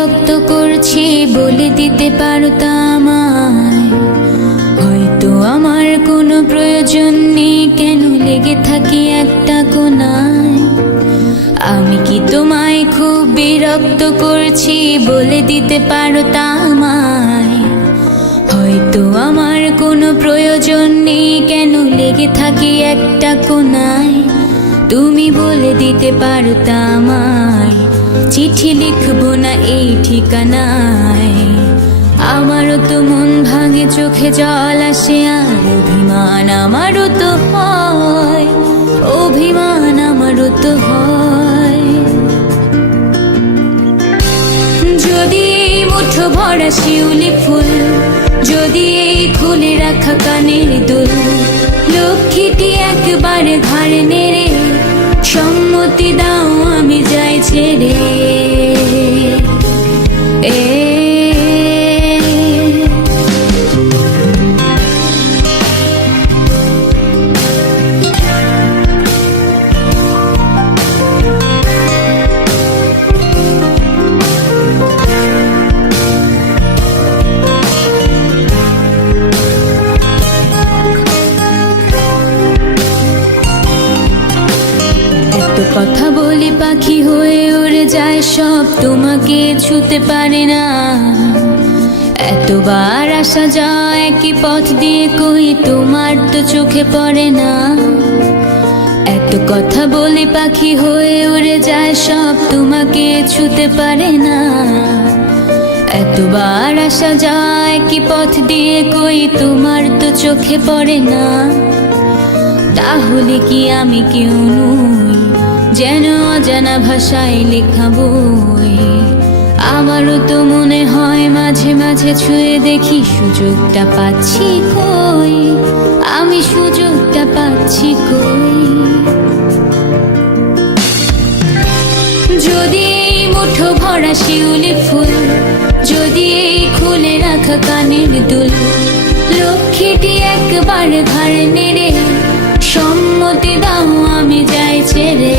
বিরক্ত করছি বলে দিতে পারতা আমায়। হয়তো আমার কোনো প্রয়োজন নেই, কেন লেগে থাকি একটা কোনায়। আমি কি তোমায় খুব বিরক্ত করছি বলে দিতে পারতা আমায়। হয়তো আমার কোনো প্রয়োজন নেই, কেন লেগে থাকি একটা কোনায়। তুমি বলে দিতে পারতা আমায়, চিঠি লিখবো না এই ঠিকানায়। আমারও তো মন ভাঙে, চোখে জল আসে, আর অভিমান আমারও তো হয়, অভিমান আমারও তো হয়। যদি মুঠো ভরা শিউলি ফুল, যদি এই খুলে রাখা কানের দুল, লক্ষ্মীটি একবারে ঘাড়ে নেড়ে সম্মতি দাও আমি যাই ছেড়ে। কথা বলি পাখি হয়ে উড়ে যায় সব, তোমাকে ছুতে পারে না। এতবার আসা যায় একই পথ দিয়ে, কই তোমার তো চোখে পড়ে না। এত কথা বলি পাখি হয়ে উড়ে যায় সব, তোমাকে ছুতে পারে না। এতবার আসা যায় একই পথ দিয়ে, কই তোমার তো চোখে পড়ে না। তাহলে কি আমি কেউ নই, যেন অজানা ভাষায় লেখা বই? আমারও তো মনে হয় মাঝে মাঝে ছুঁয়ে দেখি সুযোগটা পাচ্ছি কই, আমি সুযোগটা পাচ্ছি কই। যদি এই মুঠো ভরা শিউলি ফুল, যদি এই খুলে রাখা কানের দুল, লক্ষ্মীটি একবার ঘাড় নেড়ে সম্মতি দাও আমি যাই ছেড়ে।